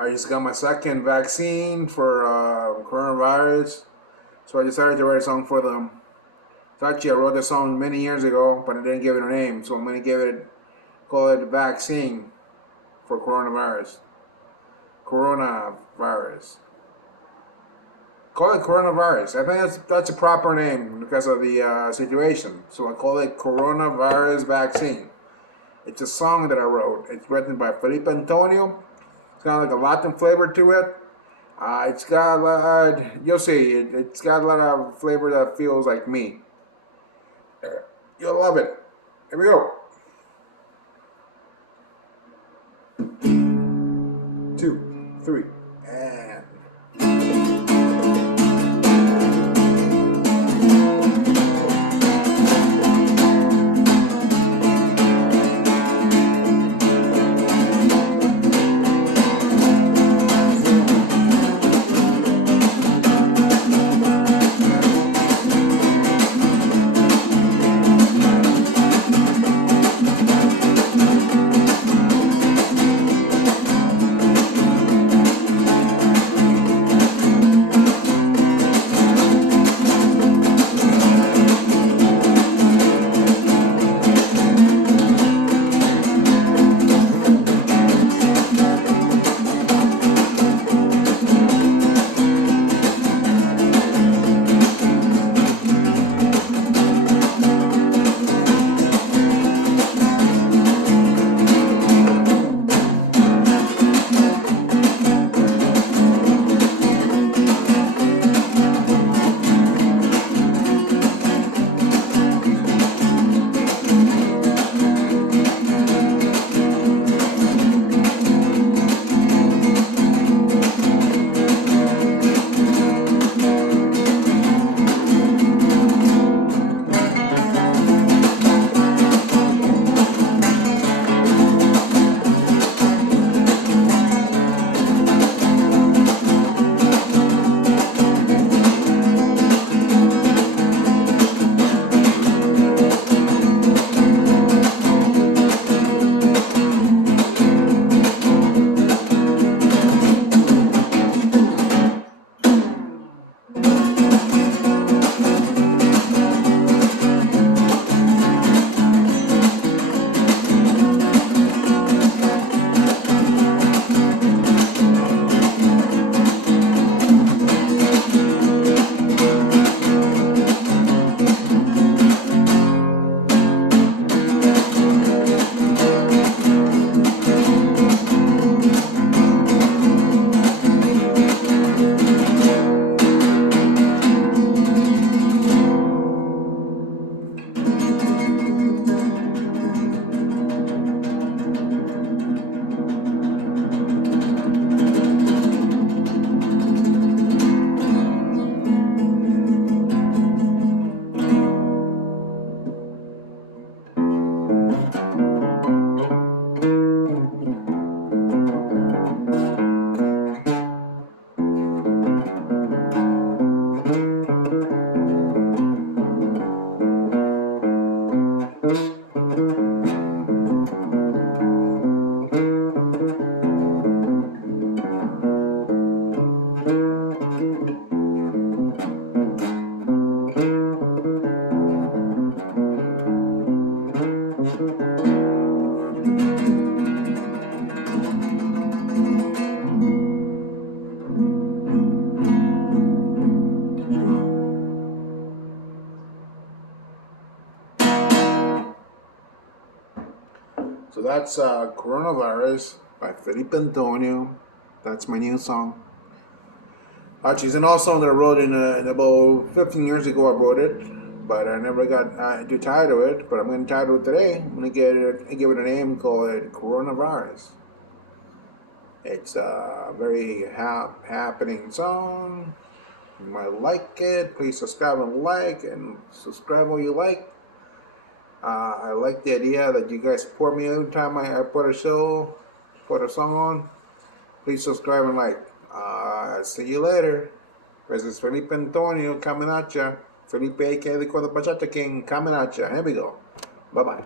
I just got my second vaccine for coronavirus, so I decided to write a song for them. So actually, I wrote this song many years ago, but I didn't give it a name, so I'm gonna call it vaccine for coronavirus. Coronavirus. Call it coronavirus. I think that's a proper name because of the situation. So I call it coronavirus vaccine. It's a song that I wrote. It's written by Felipe Antonio. It's got like a Latin flavor to it. It's got you'll see. It's got a lot of flavor that feels like me. You'll love it. Here we go. 2, 3, and. So that's Coronavirus by Felipe Antonio. That's my new song. Actually, it's an old song that I wrote in about 15 years ago. I wrote it, but I never got to title it. But I'm going to title it today. I'm going to give it a name, call it Coronavirus. It's a very happening song. You might like it. Please subscribe and subscribe what you like. I like the idea that you guys support me every time I put a song on. Please subscribe and like. See you later. This is Felipe Antonio coming at ya. Felipe, aka the Bachata King, coming at ya. Here we go. Bye bye.